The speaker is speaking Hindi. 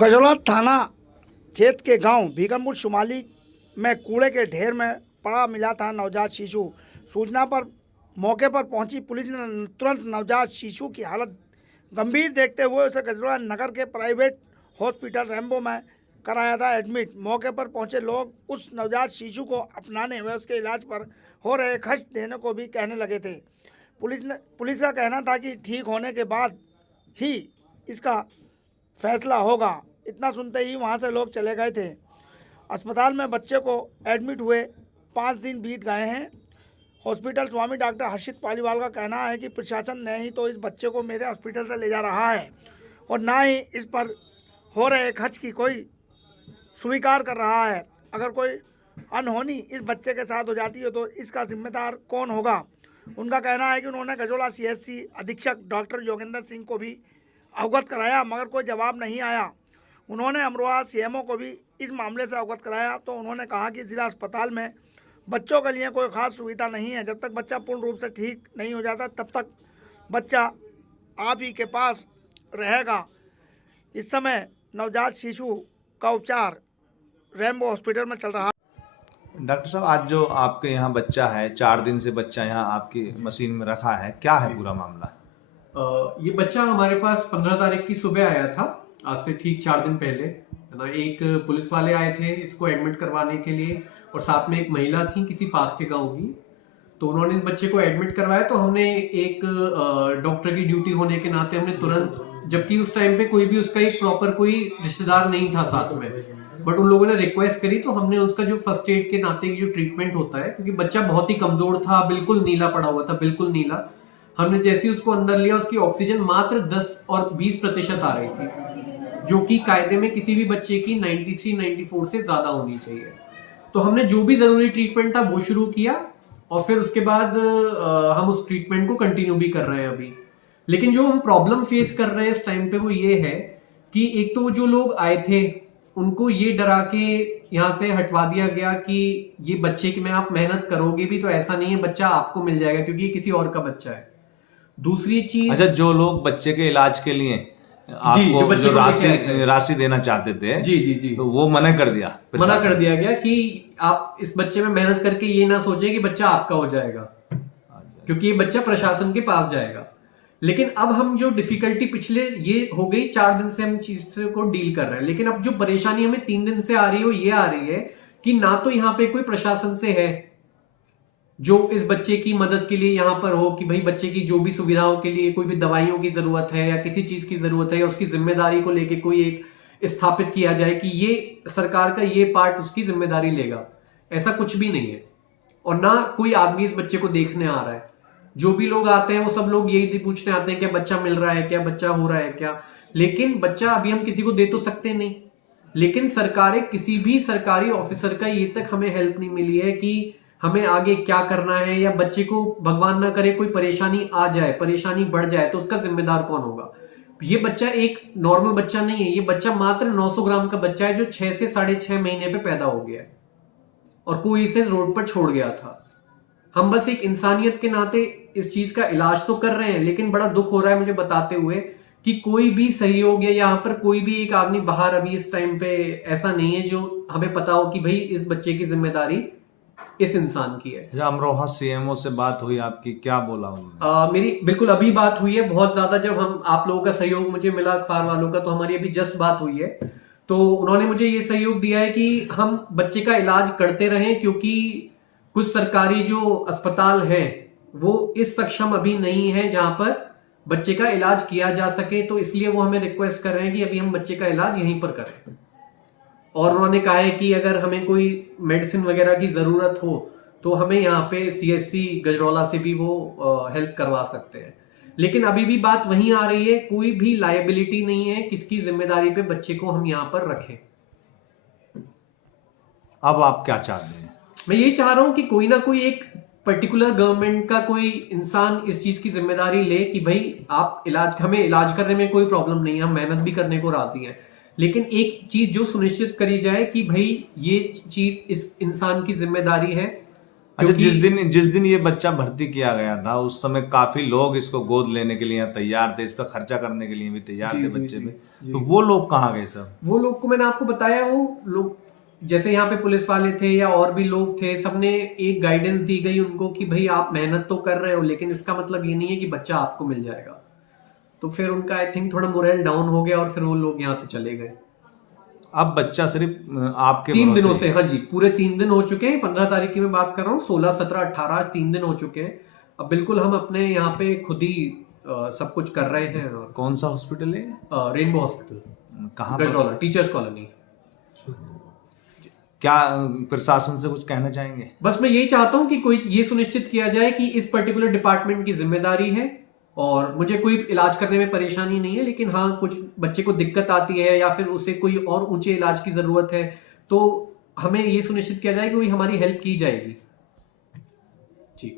गजौला थाना क्षेत्र के गांव भीकनपुर शुमाली में कूड़े के ढेर में पड़ा मिला था नवजात शिशु। सूचना पर मौके पर पहुंची पुलिस ने तुरंत नवजात शिशु की हालत गंभीर देखते हुए उसे गजौला नगर के प्राइवेट हॉस्पिटल रैम्बो में कराया था एडमिट। मौके पर पहुंचे लोग उस नवजात शिशु को अपनाने व उसके इलाज पर हो रहे खर्च देने को भी कहने लगे थे। पुलिस का कहना था कि ठीक होने के बाद ही इसका फैसला होगा। इतना सुनते ही वहां से लोग चले गए थे। अस्पताल में बच्चे को एडमिट हुए 5 दिन बीत गए हैं। हॉस्पिटल स्वामी डॉक्टर हर्षित पालीवाल का कहना है कि प्रशासन ने ही तो इस बच्चे को मेरे हॉस्पिटल से ले जा रहा है और ना ही इस पर हो रहे खर्च की कोई स्वीकार कर रहा है। अगर कोई अनहोनी इस बच्चे के साथ हो जाती है तो इसका जिम्मेदार कौन होगा। उनका कहना है कि उन्होंने गजौला CHC अधीक्षक डॉक्टर योगेंद्र सिंह को भी अवगत कराया मगर कोई जवाब नहीं आया। उन्होंने अमरोहा CMO को भी इस मामले से अवगत कराया तो उन्होंने कहा कि जिला अस्पताल में बच्चों के लिए कोई खास सुविधा नहीं है। जब तक बच्चा पूर्ण रूप से ठीक नहीं हो जाता तब तक बच्चा आप ही के पास रहेगा। इस समय नवजात शिशु का उपचार रैम्बो हॉस्पिटल में चल रहा है। डॉक्टर साहब, आज जो आपके यहाँ बच्चा है, 4 दिन से बच्चा यहाँ आपकी मशीन में रखा है, क्या है पूरा मामला? ये बच्चा हमारे पास 15 तारीख की सुबह आया था, आज से ठीक 4 दिन पहले, है ना। एक पुलिस वाले आए थे इसको एडमिट करवाने के लिए और साथ में एक महिला थी किसी पास के गांव की। तो उन्होंने इस बच्चे को एडमिट करवाया तो हमने एक डॉक्टर की ड्यूटी होने के नाते हमने तुरंत, जबकि उस टाइम पे कोई भी उसका एक प्रॉपर कोई रिश्तेदार नहीं था साथ में, बट उन लोगों ने रिक्वेस्ट करी तो हमने उसका जो फर्स्ट एड के नाते की जो ट्रीटमेंट होता है, क्योंकि बच्चा बहुत ही कमजोर था, बिल्कुल नीला पड़ा हुआ था, बिल्कुल नीला। हमने जैसे ही उसको अंदर लिया उसकी ऑक्सीजन मात्र 10 और 20% आ रही थी, जो कि कायदे में किसी भी बच्चे की 93-94 से ज्यादा होनी चाहिए। तो हमने जो भी जरूरी ट्रीटमेंट था वो शुरू किया और फिर उसके बाद हम उस ट्रीटमेंट को कंटिन्यू भी कर रहे हैं अभी। लेकिन जो हम प्रॉब्लम फेस कर रहे हैं इस टाइम पे वो ये है कि एक तो जो लोग आए थे उनको ये डरा के यहाँ से हटवा दिया गया कि ये बच्चे की में आप मेहनत करोगे भी तो ऐसा नहीं है बच्चा आपको मिल जाएगा, क्योंकि ये किसी और का बच्चा है। दूसरी चीज, अच्छा, जो लोग बच्चे के इलाज के लिए आपको जो राशि देना चाहते थे, जी, तो वो मना कर दिया गया कि आप इस बच्चे में मेहनत करके ये ना सोचे कि बच्चा आपका हो जाएगा, क्योंकि ये बच्चा प्रशासन के पास जाएगा। लेकिन अब हम जो डिफिकल्टी पिछले ये हो गई 4 दिन से हम चीज को डील कर रहे हैं, लेकिन अब जो परेशानी हमें 3 दिन से आ रही है वो ये आ रही है कि ना तो यहाँ पे कोई प्रशासन से है जो इस बच्चे की मदद के लिए यहाँ पर हो कि भाई बच्चे की जो भी सुविधाओं के लिए कोई भी दवाइयों की जरूरत है या किसी चीज की जरूरत है या उसकी जिम्मेदारी को लेके कोई एक स्थापित किया जाए कि ये सरकार का ये पार्ट उसकी जिम्मेदारी लेगा। ऐसा कुछ भी नहीं है और ना कोई आदमी इस बच्चे को देखने आ रहा है। जो भी लोग आते हैं वो सब लोग यही पूछने आते हैं क्या बच्चा मिल रहा है, क्या बच्चा हो रहा है क्या, लेकिन बच्चा अभी हम किसी को दे तो सकते नहीं। लेकिन सरकारें, किसी भी सरकारी ऑफिसर का ये तक हमें हेल्प नहीं मिली है कि हमें आगे क्या करना है, या बच्चे को भगवान ना करे कोई परेशानी आ जाए, परेशानी बढ़ जाए तो उसका जिम्मेदार कौन होगा। ये बच्चा एक नॉर्मल बच्चा नहीं है, ये बच्चा मात्र 900 ग्राम का बच्चा है जो 6 से 6.5 महीने पे पैदा हो गया है और कोई इसे रोड पर छोड़ गया था। हम बस एक इंसानियत के नाते इस चीज का इलाज तो कर रहे हैं, लेकिन बड़ा दुख हो रहा है मुझे बताते हुए कि कोई भी सहयोग या यहाँ पर कोई भी एक आदमी बाहर अभी इस टाइम पे ऐसा नहीं है जो हमें पता हो कि भाई इस बच्चे की जिम्मेदारी इस इंसान की है। अमरोहा CMO से बात हुई आपकी, क्या बोला उन्होंने? मेरी बिल्कुल अभी बात हुई है, बहुत ज्यादा जब हम आप लोगों का सहयोग मुझे मिला अखबार वालों का, तो हमारी अभी जस्ट बात हुई है। तो उन्होंने मुझे ये सहयोग दिया है कि हम बच्चे का इलाज करते रहें, क्योंकि कुछ सरकारी जो अस्पताल है वो इस सक्षम अभी नहीं है जहां पर बच्चे का इलाज किया जा सके, तो इसलिए वो हमें रिक्वेस्ट कर रहे हैं कि अभी हम बच्चे का इलाज यहीं पर करें। और उन्होंने कहा है कि अगर हमें कोई मेडिसिन वगैरह की जरूरत हो तो हमें यहाँ पे CHC गजरौला से भी वो हेल्प करवा सकते हैं। लेकिन अभी भी बात वहीं आ रही है, कोई भी लायबिलिटी नहीं है किसकी जिम्मेदारी पे बच्चे को हम यहाँ पर रखें। अब आप क्या चाहते हैं? मैं यही चाह रहा हूं कि कोई ना कोई एक पर्टिकुलर गवर्नमेंट का कोई इंसान इस चीज की जिम्मेदारी ले कि भाई आप हमें इलाज करने में कोई प्रॉब्लम नहीं है, हम मेहनत भी करने को राजी हैं, लेकिन एक चीज जो सुनिश्चित करी जाए कि भाई ये चीज इस इंसान की जिम्मेदारी है। अच्छा, जिस दिन ये बच्चा भर्ती किया गया था उस समय काफी लोग इसको गोद लेने के लिए तैयार थे, इस पर खर्चा करने के लिए भी तैयार थे बच्चे पे, तो वो लोग कहाँ गए सर? वो लोग को मैंने आपको बताया, वो लोग जैसे यहाँ पे पुलिस वाले थे या और भी लोग थे, सबने एक गाइडेंस दी गई उनको कि भाई आप मेहनत तो कर रहे हो लेकिन इसका मतलब ये नहीं है कि बच्चा आपको मिल जाएगा। तो फिर उनका आई थिंक थोड़ा मोरल डाउन हो गया और फिर वो लोग यहाँ से चले गए। अब बच्चा सिर्फ आपके 3 दिनों से, हाँ जी, पूरे 3 दिन हो चुके हैं। 15 तारीख की मैं बात कर रहा हूँ, 16, 17, 18 3 दिन हो चुके हैं। अब बिल्कुल हम अपने यहाँ पे खुद ही सब कुछ कर रहे हैं। और कौन सा हॉस्पिटल है? रेनबो हॉस्पिटल, कहाँ? Gajraula, teachers colony. क्या प्रशासन से कुछ कहना चाहेंगे? बस मैं यही चाहता हूँ कि कोई ये सुनिश्चित किया जाए कि इस पर्टिकुलर डिपार्टमेंट की जिम्मेदारी है, और मुझे कोई इलाज करने में परेशानी नहीं है, लेकिन हाँ कुछ बच्चे को दिक्कत आती है या फिर उसे कोई और ऊंचे इलाज की जरूरत है तो हमें ये सुनिश्चित किया जाए कि हमारी हेल्प की जाएगी। जी।